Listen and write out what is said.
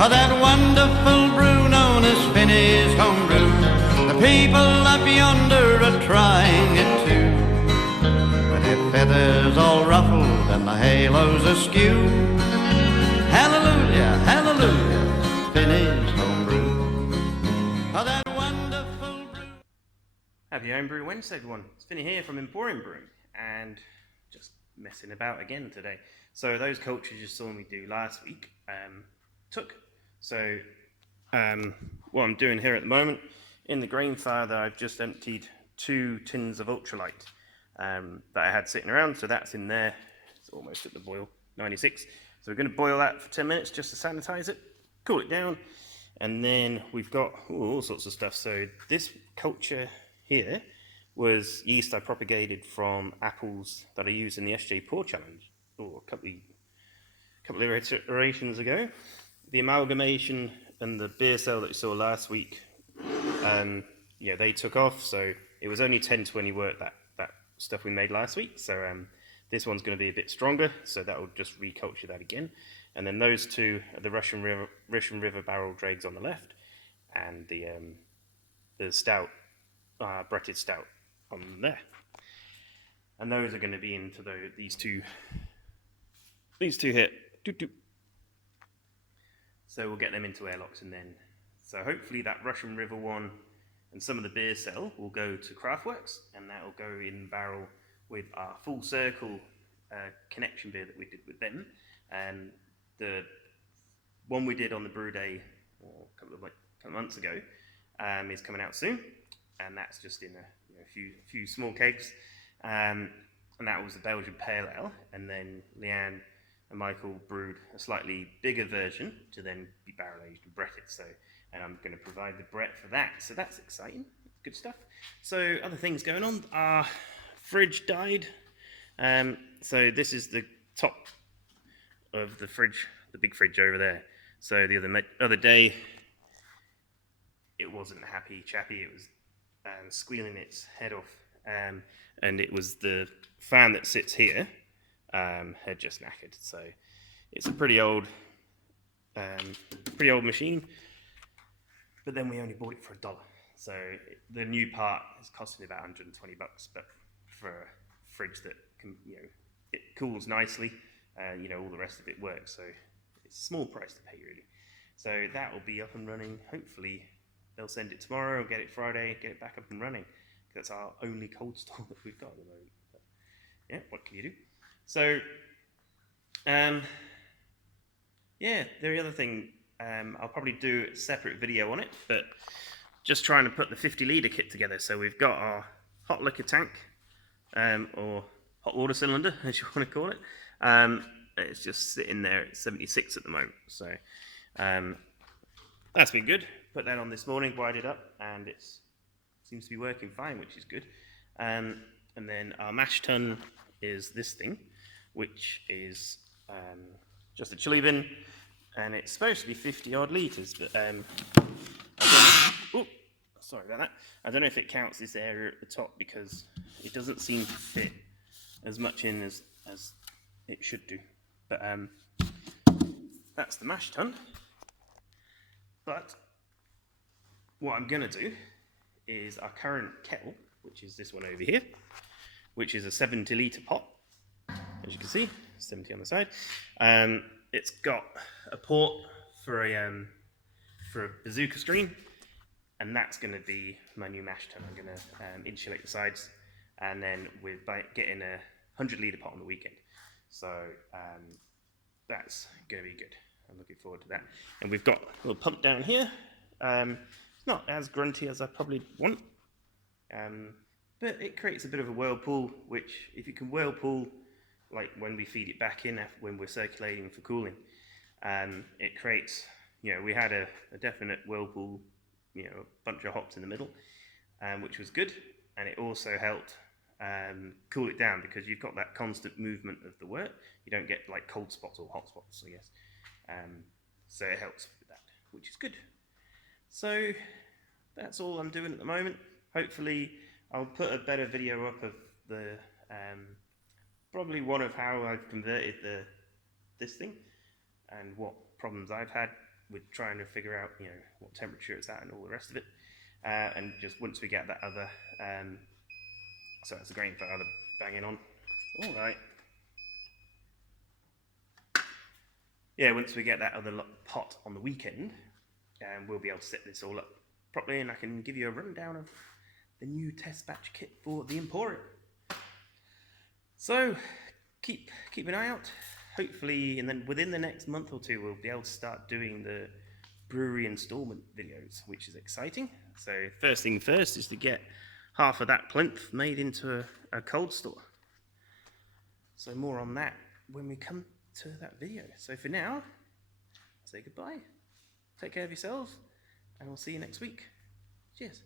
of that wonderful brew known as Finney's homebrew. The people up yonder are trying it too, with their feathers all ruffled and the halos askew. Hallelujah, hallelujah, Finney's homebrew, of that wonderful brew. Happy Homebrew Wednesday, everyone. It's Finney here from Emporium Brewing, and just messing about again today. So those cultures you saw me do last week took. So what I'm doing here at the moment, in the grain father, I've just emptied 2 tins of ultralight that I had sitting around. So that's in there. It's almost at the boil, 96. So we're going to boil that for 10 minutes just to sanitize it, cool it down, and then we've got all sorts of stuff. So this culture here was yeast I propagated from apples that I used in the SJ Pour Challenge a couple of iterations ago. The amalgamation and the beer cell that you saw last week, yeah, they took off, so it was only 10-20 work, that stuff we made last week. So this one's going to be a bit stronger, so that will just reculture that again. And then those two are the Russian River barrel dregs on the left, and the stout, Bretted stout on there. And those are going to be into these two here. So we'll get them into airlocks, and then, so hopefully that Russian River one and some of the beer cell will go to Craftworks, and that will go in barrel with our Full Circle connection beer that we did with them. And the one we did on the brew day a couple of months ago is coming out soon, and that's just in a few small kegs. And that was the Belgian Pale Ale, and then Leanne and Michael brewed a slightly bigger version to then be barrel aged and bretted. So, and I'm going to provide the Brett for that. So that's exciting, good stuff. So other things going on. Our fridge died. So this is the top of the fridge, the big fridge over there. So the other day, it wasn't happy chappy. It was squealing its head off, and it was the fan that sits here. Had just knackered, so it's a pretty old machine. But then we only bought it for $1, so the new part is costing about $120. But for a fridge that can, it cools nicely, all the rest of it works. So it's a small price to pay, really. So that will be up and running. Hopefully they'll send it tomorrow, or get it Friday, get it back up and running. That's our only cold store that we've got at the moment. But, yeah, what can you do? So, yeah, the other thing, I'll probably do a separate video on it, but just trying to put the 50-litre kit together. So we've got our hot liquor tank, or hot water cylinder, as you want to call it. It's just sitting there at 76 at the moment. So that's been good. Put that on this morning, wired it up, and it seems to be working fine, which is good. And then our mash tun is this thing, which is just a chili bin, and it's supposed to be 50 odd litres, but sorry about that. I don't know if it counts this area at the top, because it doesn't seem to fit as much in as it should do. But that's the mash tun. But what I'm going to do is our current kettle, which is this one over here, which is a 70-litre pot. As you can see, 70 on the side. It's got a port for a bazooka screen, and that's going to be my new mash tun. I'm going to insulate the sides, and then we're getting a 100-litre pot on the weekend. So that's going to be good. I'm looking forward to that. And we've got a little pump down here. It's not as grunty as I probably want, but it creates a bit of a whirlpool, which if you can whirlpool, like when we feed it back in, when we're circulating for cooling, it creates, we had a definite whirlpool, a bunch of hops in the middle, which was good, and it also helped cool it down, because you've got that constant movement of the wort. You don't get like cold spots or hot spots, I guess. So it helps with that, which is good. So that's all I'm doing at the moment. Hopefully I'll put a better video up of the probably one of how I've converted this thing and what problems I've had we're trying to figure out, what temperature it's at and all the rest of it. And just once we get that other, so it's the grain father banging on. All right. Yeah, once we get that other pot on the weekend, we'll be able to set this all up properly, and I can give you a rundown of the new test batch kit for the Emporium. So keep an eye out. Hopefully, and then within the next month or two, we'll be able to start doing the brewery installment videos, which is exciting. So first thing first is to get half of that plinth made into a cold store. So more on that when we come to that video. So for now, I'll say goodbye. Take care of yourselves, and we'll see you next week. Cheers.